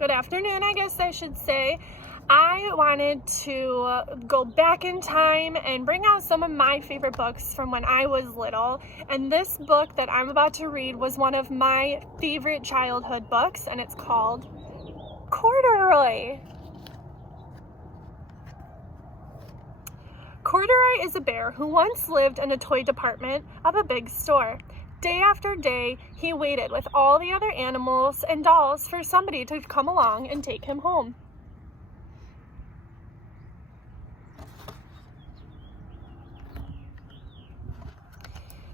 Good afternoon, I guess I should say. I wanted to go back in time and bring out some of my favorite books from when I was little. And this book that I'm about to read was one of my favorite childhood books, and it's called Corduroy. Corduroy is a bear who once lived in a toy department of a big store. Day after day, he waited with all the other animals and dolls for somebody to come along and take him home.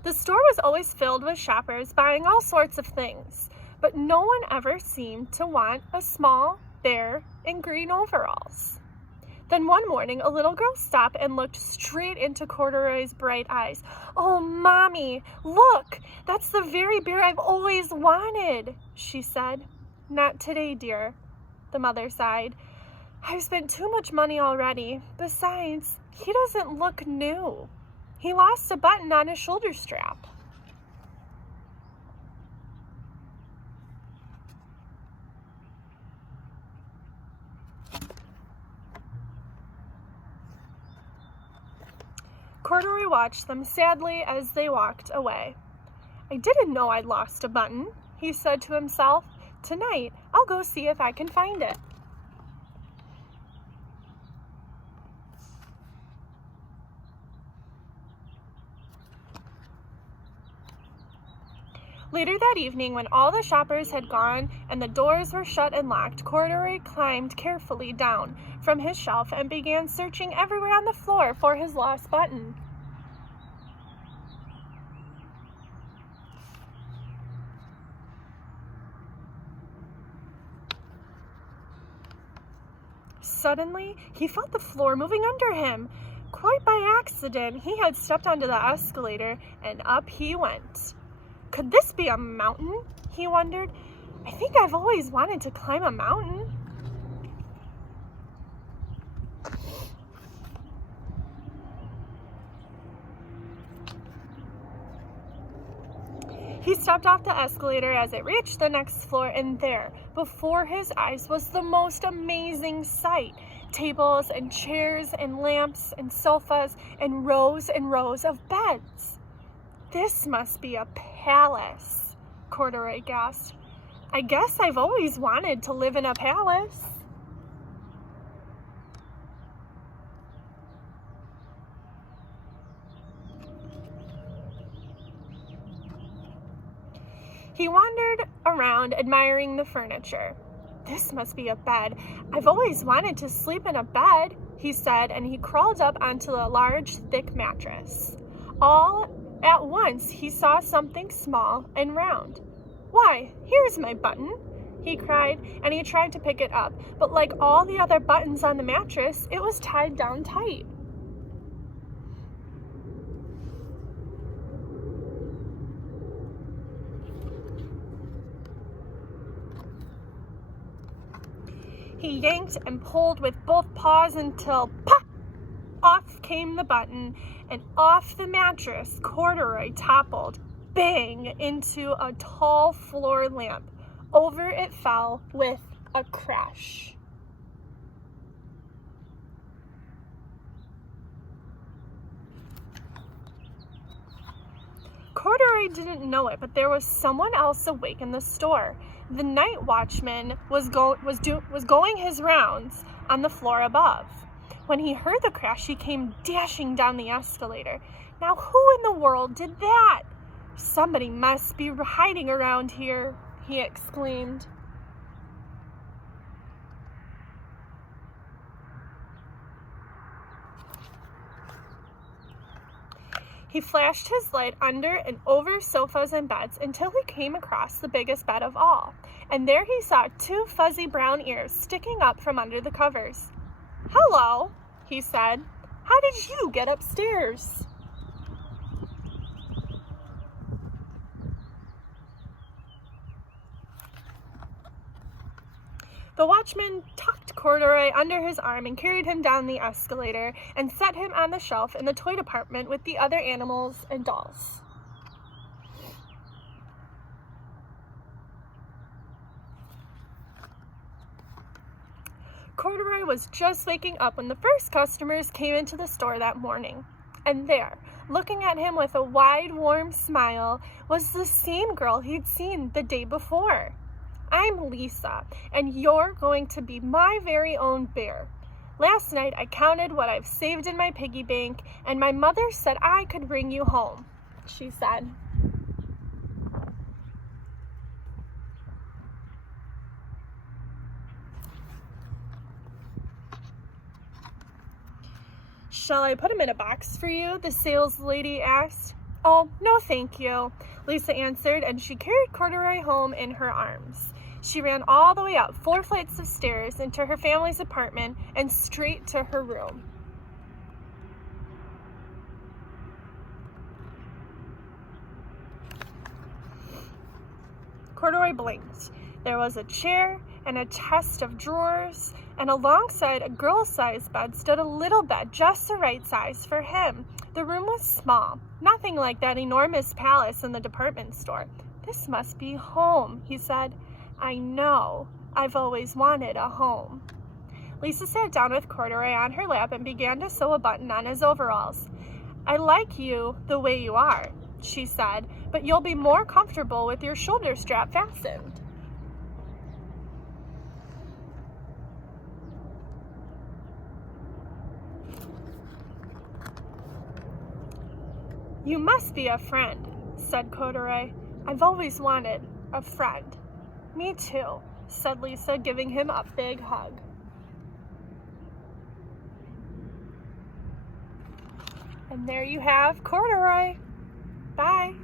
The store was always filled with shoppers buying all sorts of things, but no one ever seemed to want a small bear in green overalls. Then one morning, a little girl stopped and looked straight into Corduroy's bright eyes. "Oh, Mommy, look, that's the very bear I've always wanted," she said. "Not today, dear," the mother sighed. "I've spent too much money already. Besides, he doesn't look new. He lost a button on his shoulder strap." Corduroy watched them sadly as they walked away. "I didn't know I'd lost a button," he said to himself. "Tonight, I'll go see if I can find it." Later that evening, when all the shoppers had gone and the doors were shut and locked, Corduroy climbed carefully down from his shelf and began searching everywhere on the floor for his lost button. Suddenly, he felt the floor moving under him. Quite by accident, he had stepped onto the escalator, and up he went. Could this be a mountain? He wondered. I think I've always wanted to climb a mountain. He stepped off the escalator as it reached the next floor, and there, before his eyes, was the most amazing sight. Tables and chairs and lamps and sofas and rows of beds. "This must be a palace," Corduroy gasped. "I guess I've always wanted to live in a palace." He wandered around admiring the furniture. "This must be a bed. I've always wanted to sleep in a bed," he said, and he crawled up onto a large, thick mattress. All at once, he saw something small and round. "Why, here's my button," he cried, and he tried to pick it up, but like all the other buttons on the mattress, it was tied down tight. He yanked and pulled with both paws until, pop! Off came the button, and off the mattress, Corduroy toppled, bang, into a tall floor lamp. Over it fell with a crash. Corduroy didn't know it, but there was someone else awake in the store. The night watchman was going his rounds on the floor above. When he heard the crash, he came dashing down the escalator. "Now, who in the world did that? Somebody must be hiding around here," he exclaimed. He flashed his light under and over sofas and beds until he came across the biggest bed of all, and there he saw two fuzzy brown ears sticking up from under the covers. "Hello," he said. "How did you get upstairs?" The watchman tucked Corduroy under his arm and carried him down the escalator and set him on the shelf in the toy department with the other animals and dolls. Corduroy was just waking up when the first customers came into the store that morning. And there, looking at him with a wide, warm smile, was the same girl he'd seen the day before. "I'm Lisa, and you're going to be my very own bear. Last night I counted what I've saved in my piggy bank, and my mother said I could bring you home," she said. "Shall I put him in a box for you?" the sales lady asked. "Oh, no thank you," Lisa answered, and she carried Corduroy home in her arms. She ran all the way up 4 flights of stairs into her family's apartment and straight to her room. Corduroy blinked. There was a chair and a chest of drawers, and alongside a girl-sized bed stood a little bed just the right size for him. The room was small, nothing like that enormous palace in the department store. "This must be home," he said. "I know. I've always wanted a home." Lisa sat down with Corduroy on her lap and began to sew a button on his overalls. "I like you the way you are," she said, "but you'll be more comfortable with your shoulder strap fastened." "You must be a friend," said Corduroy. "I've always wanted a friend." "Me too," said Lisa, giving him a big hug. And there you have Corduroy. Bye.